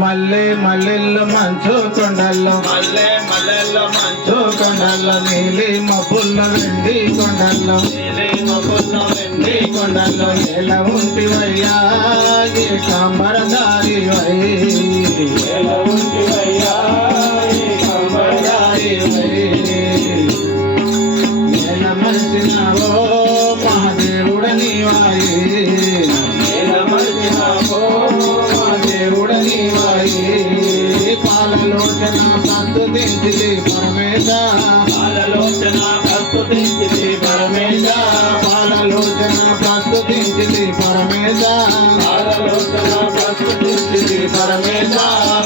మల్లె మల్లెల్లో మంచు కొండల్లో. మల్లె మల్లెల్లో మంచు కొండల్లో నీలి మబ్బుల్ల వెండి కొండల్లో. నీలి మబ్బుల్లో వెండి కొండల్లో. ఎలా ఉంటివయ్యా ఏ కాంబరదారి వై ప్రస్తుతించితి పరమేశ పాలలోచన పద్దు పరమేశ. పాలలోచన ప్రస్తుతించితి పరమేశ.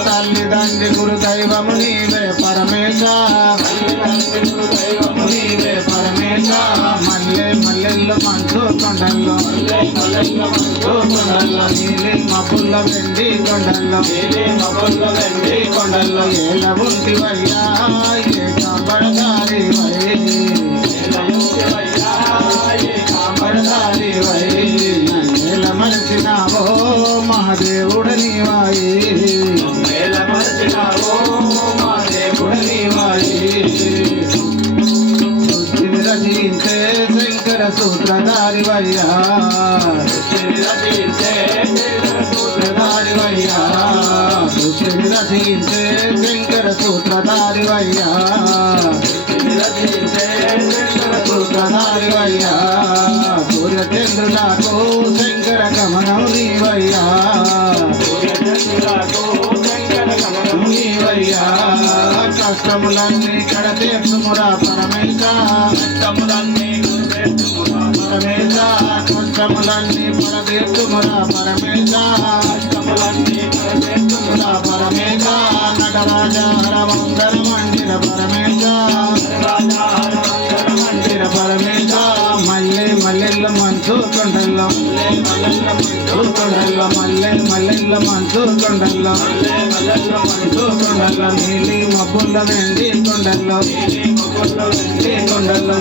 తల్లిదండ్రి గురు దైవము నీవే పరమేశ. తల్లిదండ్రులు దైవము నీవే పరమేశ. మల్లె మల్లెల్లో మంచు కొండల్లో కొండల్లో నీలి మబ్బుల్ల వెండి కొండల్లో నీలి మబ్బుల్లో వెండి కొండల్లో ఏల ఉంటివయ్యా ఏ కాంబరదారి సూత్రధారి వయ్యా రచించే సూత్రధారి వయ్యా సృష్టిని రచించే శంకర సూత్రధారి వయ్యా రచించే సూత్రధారి వయ్యా సూర్యచంద్రులకు శంకర కష్టములన్నీ గుర్తెట్టుమురా పరమేశ కష్టములన్నీ పరదీర్చుమురా పరమేశ కష్టములన్నీ కరచెట్టుమురా నటరాజ హరమందర మందిర కొండల్లో మల్లె మల్లెల్ల మంచు కొండల్లో మల్లె మల్లెల మంచు నీలి మబ్బుల్ల వెండి కొండల్లో నీలి వెండి కొండల్లో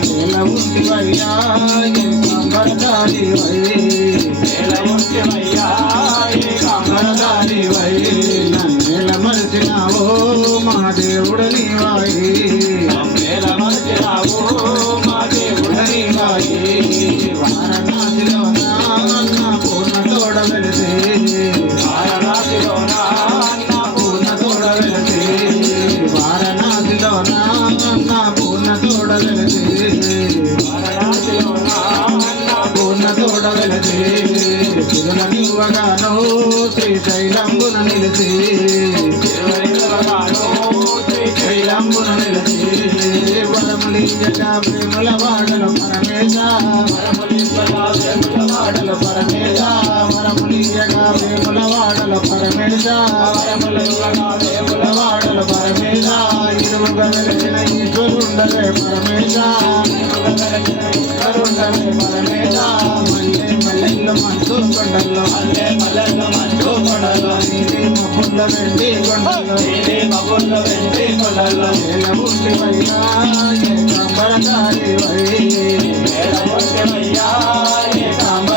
నేల మరిచినావో తోడ వెలిసి శ్రీశైలంబున నిలిచి తిరువైలవగాను నిలిచి వరములింగక ప్రేముల వాడల పరమేశ వరములింపగా వేముల వాడల పరమేశ వరములింగక ప్రేముల వాడల పరమేశ వరములింపగా వేముల వాడల పరమేశ ఇరువుగా వెలిసిన ఈశ్వరుండలే పరమేశ ఈశ్వరుండలే పరమేశ మల్లె మల్లెల్లో మంచు కొండల్లో మల్లె మల్లెల మంచు కొండలో నీలి మబ్బుల్ల వెండి కొండల్లో నీలి మబ్బుల వెండి కొండలో నేల ఉంటివయ్యా ఏ కంబరదారి వై నేల ఒంటివయ్యా ఈ కంబరదారి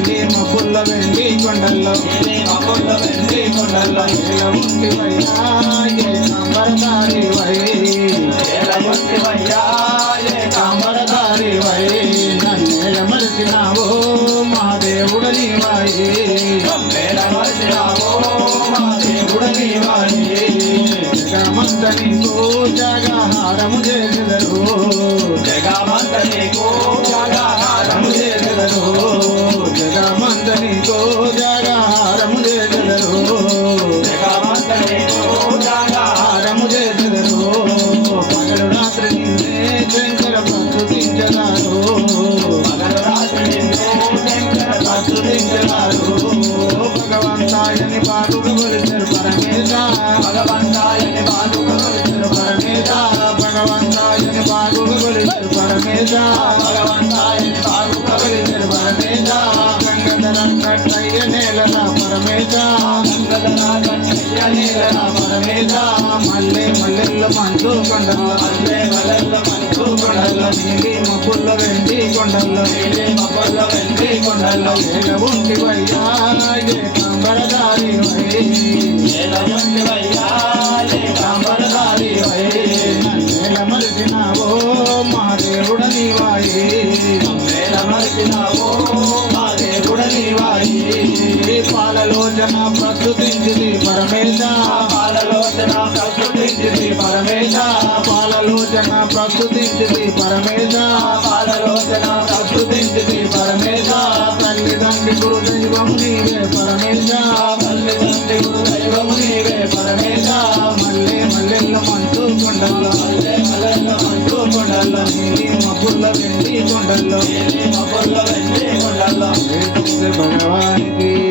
కొండలో నీలి మబ్బుల్ల వెండి కొండల్లో నీలి మబ్బుల వెండి కొండలో నేల ఉంటివయ్యా ఏ కంబరదారి వై. నేల ఒంటివయ్యా ఏ కాంబరదారి వై. నన్నేల మరిచినావో మా మహాదేవుడని వై నన్నేల మరిచినావో మా దేవుడని వై జగమంత నీకు జగహారము చేసెదరు. జగమంత నీకు పగలు రాత్రి నిన్నే శంకర ప్రస్తుతించరారు పగలు రాత్రి నిన్నే శంకర ప్రస్తుతించరారు భగవంతాయని బాలుడు కొలిచారు పరమేశ. భగవంతాయని బాలుడు కొలిచారు పరమేశ భగవంతాయని బాలుడు కొలిచారు పరమేశ. పరమేశ పరమేశ మల్లె మల్లెల్లో మంచు కొండల్లో మల్లె మల్లెల్లో మంచు కొండల్లో వెండి కొండల్లో నీలి కొండల్లో మా దేవుడని వాయి. నన్నేల మా నీవాయి. పాలలోచన ప్రస్తుతించింది పరమేశ. పాలలోచన ప్రస్తుతించింది పరమేశ. పాలలోచన ప్రస్తుతించింది పరమేశ. పాలలోచన ప్రస్తుతించింది పరమేశ. తల్లిదండ్రి గురు దైవము నీవే పరమేశ. తల్లిదండ్రి గురు దైవము నీవే పరమేశ. మల్లె మల్లెల్లో మంచు కొండల్లో మల్లె మలల్ల మంచు కొండల్లో మబ్బుల్లో వెండి కొండల్లో మబ్బుల్లో వెండి వెండి కొండల్లో భగవానికి